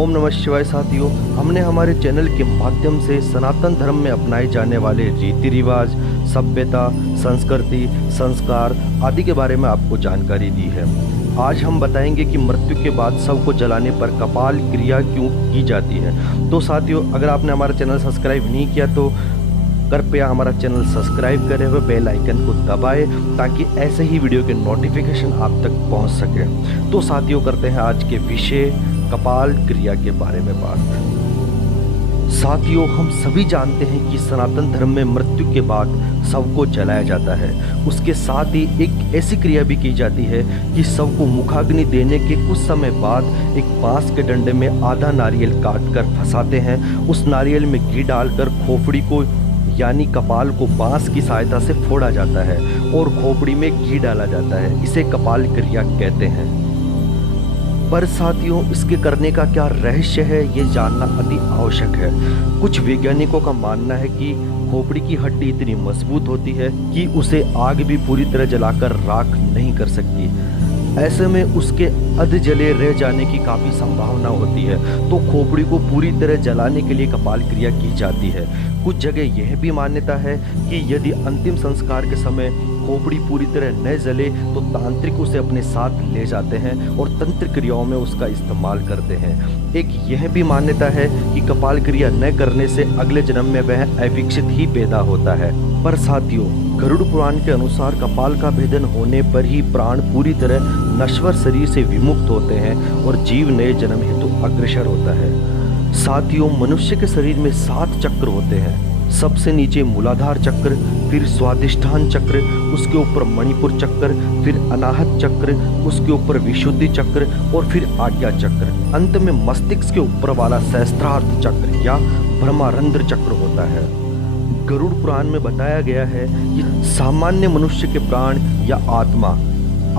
ओम नमः शिवाय। साथियों, हमने हमारे चैनल के माध्यम से सनातन धर्म में अपनाए जाने वाले रीति रिवाज, सभ्यता, संस्कृति, संस्कार आदि के बारे में आपको जानकारी दी है। आज हम बताएंगे कि मृत्यु के बाद शव को जलाने पर कपाल क्रिया क्यों की जाती है। तो साथियों, अगर आपने हमारा चैनल सब्सक्राइब नहीं किया तो कृपया हमारा चैनल सब्सक्राइब करें व बेल आइकन को दबाएं ताकि ऐसे ही वीडियो के नोटिफिकेशन आप तक पहुंच सके। तो साथियों, करते हैं आज के विषय कपाल क्रिया के बारे में बात। साथियों, हम सभी जानते हैं कि सनातन धर्म में मृत्यु के बाद शव को जलाया जाता है। उसके साथ ही एक ऐसी क्रिया भी की जाती है कि शव को मुखाग्नि देने के कुछ समय बाद एक बांस के डंडे में आधा नारियल काट कर फंसाते हैं। उस नारियल में घी डालकर खोपड़ी को यानी कपाल को बांस की सहायता से फोड़ा जाता है और खोपड़ी में घी डाला जाता है। इसे कपाल क्रिया कहते हैं। पर साथियों, इसके करने का क्या रहस्य है, ये जानना अति आवश्यक है। कुछ वैज्ञानिकों का मानना है कि खोपड़ी की हड्डी इतनी मजबूत होती है कि उसे आग भी पूरी तरह जलाकर राख नहीं कर सकती। ऐसे में उसके अध जले रह जाने की काफ़ी संभावना होती है, तो खोपड़ी को पूरी तरह जलाने के लिए कपाल क्रिया की जाती है। कुछ जगह यह भी मान्यता है कि यदि अंतिम संस्कार के समय खोपड़ी पूरी तरह न जले तो तांत्रिक उसे अपने साथ ले जाते हैं और तंत्र क्रियाओं में उसका इस्तेमाल करते हैं। एक यह भी मान्यता है कि कपाल क्रिया न करने से अगले जन्म में वह अविकसित ही पैदा होता है। पर साथियों, गरुड़ पुराण के अनुसार कपाल का भेदन होने पर ही प्राण पूरी तरह नश्वर शरीर से विमुक्त होते हैं और जीव नए जन्म हेतु अग्रसर होता है। साथियों, मनुष्य के शरीर में 7 चक्र होते हैं। सबसे नीचे मूलाधार चक्र, फिर स्वादिष्ठान चक्र, उसके ऊपर मणिपुर चक्र, फिर अनाहत चक्र, उसके ऊपर विशुद्धि चक्र और फिर आज्ञा चक्र। अंत में मस्तिष्क के ऊपर वाला सहस्त्रार्थ चक्र या ब्रह्मारंध्र चक्र होता है। गरुड़ पुराण में बताया गया है कि सामान्य मनुष्य के प्राण या आत्मा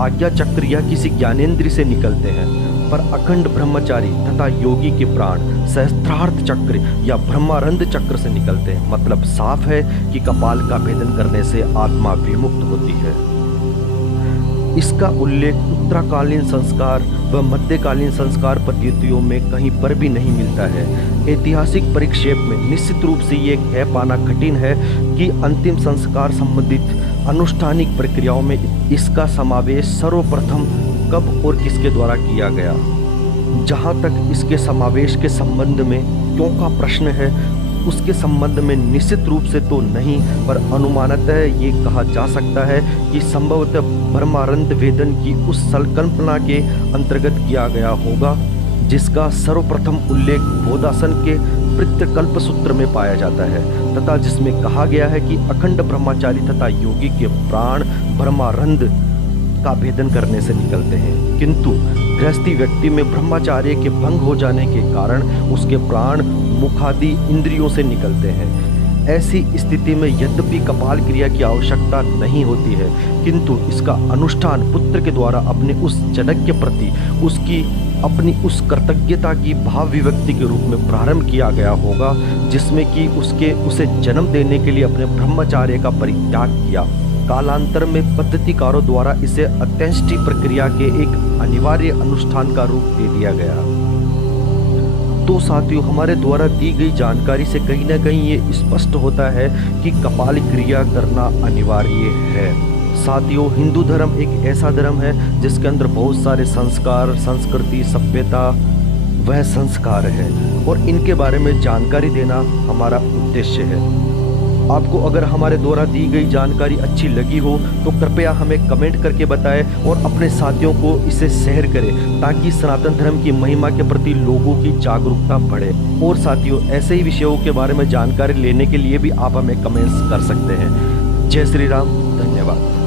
आज्ञा चक्र या किसी ज्ञानेंद्रिय से निकलते हैं, पर अखंड ब्रह्मचारी तथा योगी के प्राण सहस्त्रार्थ चक्र या ब्रह्मारंध्र चक्र से निकलते हैं। मतलब साफ है कि कपाल का भेदन करने से आत्मा विमुक्त होती है। इसका उल्लेख उत्तराकालीन संस्कार व मध्यकालीन संस्कार पद्धतियों में कहीं पर भी नहीं मिलता है। ऐतिहासिक परिक्षेप में निश्चित रूप से ये कह पाना कठिन है कि अंतिम संस्कार संबंधित अनुष्ठानिक प्रक्रियाओं में इसका समावेश सर्वप्रथम कब और किसके द्वारा किया गया। जहाँ तक इसके समावेश के संबंध में क्यों का प्रश्न है, उसके संबंध में निश्चित रूप से तो नहीं, पर अनुमानतः ये कहा जा सकता है कि संभवतः ब्रह्मारंध्र वेदन की उस संकल्पना के अंतर्गत किया गया होगा जिसका सर्वप्रथम उल्लेख बोधासन के पितृकल्प सूत्र में पाया जाता है तथा जिसमें कहा गया है कि अखंड ब्रह्मचारी तथा योगी के प्राण ब्रह्मारंध्र का भेदन करने से निकलते हैं, किंतु गृहस्थी व्यक्ति में ब्रह्मचार्य के भंग हो जाने के कारण उसके प्राण मुखादि इंद्रियों से निकलते हैं। ऐसी स्थिति में यद्यपि कपाल क्रिया की आवश्यकता नहीं होती है, किंतु इसका अनुष्ठान पुत्र के द्वारा अपने उस जनक के प्रति उसकी अपनी उस कृतज्ञता की भाव विभक्ति के रूप में प्रारंभ किया गया होगा, जिसमें कि उसे जन्म देने के लिए अपने ब्रह्मचार्य का परित्याग किया। कालांतर में पद्धतिकारों द्वारा इसे अंत्येष्टि प्रक्रिया के एक अनिवार्य अनुष्ठान का रूप दे दिया गया। तो साथियों, हमारे द्वारा दी गई जानकारी से कहीं ना कहीं ये स्पष्ट होता है कि कपाल क्रिया करना अनिवार्य है। साथियों, हिंदू धर्म एक ऐसा धर्म है जिसके अंदर बहुत सारे संस्कार, संस्कृति, सभ्यता वह संस्कार है और इनके बारे में जानकारी देना हमारा उद्देश्य है। आपको अगर हमारे द्वारा दी गई जानकारी अच्छी लगी हो तो कृपया हमें कमेंट करके बताएं और अपने साथियों को इसे शेयर करें ताकि सनातन धर्म की महिमा के प्रति लोगों की जागरूकता बढ़े। और साथियों, ऐसे ही विषयों के बारे में जानकारी लेने के लिए भी आप हमें कमेंट्स कर सकते हैं। जय श्री राम, धन्यवाद।